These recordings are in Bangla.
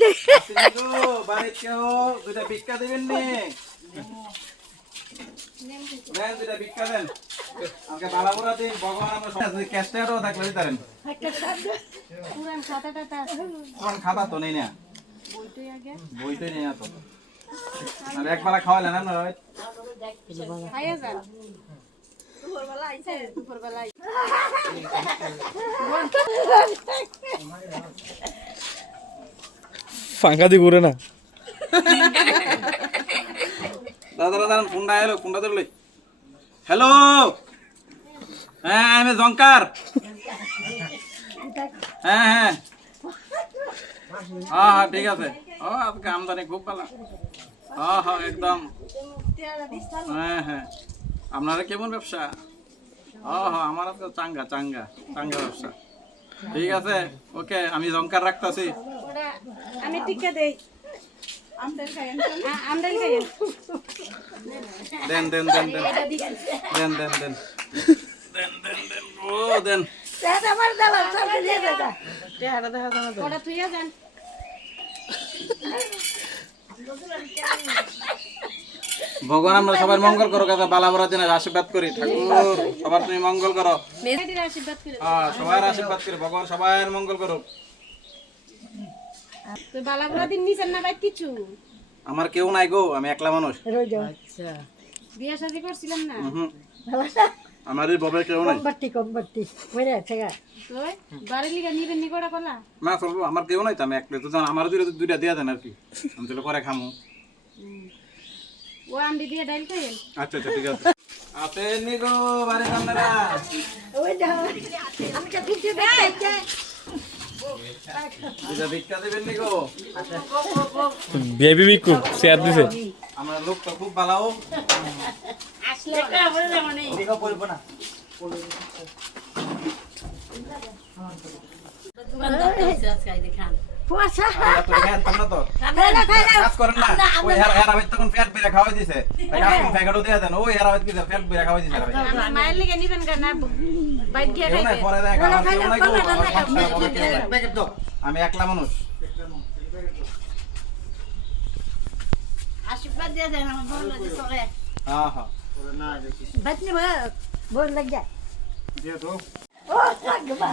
দে আসিনি গো বাড়ি কেউ দুইটা ভিক্ষা দিবেন নি দেন দুইটা ভিক্ষা দেন আমাকে বালাপুরা দিন ভগবান আমরা সব ক্যাশটারও থাকলে দিতেন পুরান খাতাটা কোন খাতা তো নেই না বইটাই আগে বইটাই নেই না তো আর একবেলা খাওয়ালেন না ভাই খাইয়া যান দুপুরবেলা আইছে দুপুরবেলা ফাঁকা দিয়ে ঘুরে না দাদা দাদা ফোনটা এলো ফোনটা ধরলে হ্যালো হ্যাঁ আমি জঙ্কার হ্যাঁ হ্যাঁ হ্যাঁ হ্যাঁ ঠিক আছে ও আজকে আমদানি খুব ভালো হ্যাঁ হ্যাঁ একদম হ্যাঁ হ্যাঁ আপনারা কেমন ব্যবসা ও হ্যাঁ আমার তো চাঙ্গা চাঙ্গা চাঙ্গা ব্যবসা ঠিক আছে ওকে আমি জঙ্কার রাখতেছি আমি টিকা দেই আমদানি খাইয়েন আমদানি খাইয়েন দেন দেন দেন দেন দেন দেন দেন দেন দেন দেন ও দেন আমার দাও সব দিয়ে দাদা ওটা থুইয়া যান ভগবান আমরা সবার মঙ্গল করো কথা বালা বড় দিনের আশীর্বাদ করি ঠাকুর সবার তুমি মঙ্গল করো মেয়েদের আশীর্বাদ করে হ্যাঁ সবার আশীর্বাদ করি ভগবান সবার মঙ্গল করো তুই বালাগুলা দিন নিছেন না ভাই কিছু আমার কেউ নাই গো আমি একলা মানুষ রই যাও বিয়া শাদী করছিলাম না হুম আমার এই ববে কেউ নাই কম বাটি মরে আছে গা তুই বাড়ি লিগা নিবেন নি কোড়া কলা না চলবো আমার কেউ নাই তো আমি একলা তো জান আমার দুইটা দিয়া দেন আর কি আমি তাহলে পরে খামু ও আমদি দিয়ে ডাইল খাইয়েন আচ্ছা আচ্ছা ঠিক আছে আপে নি গো বাড়ি আপনারা ওই যাও আমি তো কিছু দেখতে দুইটা ভিক্ষা দেবেন নি গো বেবি বিকু শেয়ার দিছে আমার লোক তো খুব ভালো আসলে এটা বলে যাব না দিগো পড়ব না পোষা তো খেত পান না তো খাইলা খাইলা কাজ করেন না ওই হেরা ভাই তখন ফ্যাট বেরা খাওয়াই দিছে কাজ কোন ফ্যাগড়ো দিয়া দেন ওই হেরা ভাই কি ফ্যাট বেরা খাওয়াই দিছে আমার মায়ের লিগা নিবেন কেন না বাইক গিয়া কেউ নাই খাইবে পরে দেখ আমার কেউ নাই গো আমার সংসার বলে কেউ নাই। আমি একলা মানুষ আশীর্বাদ দিয়ে দেন আমার ভালো লাগে চলে হ্যাঁ হ্যাঁ বাতনি बोल लग जा দিয়ে তো ओ लगबा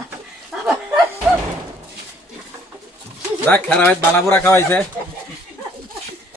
দেখ হেরা ভাই বালাপুরা খাওয়াইছে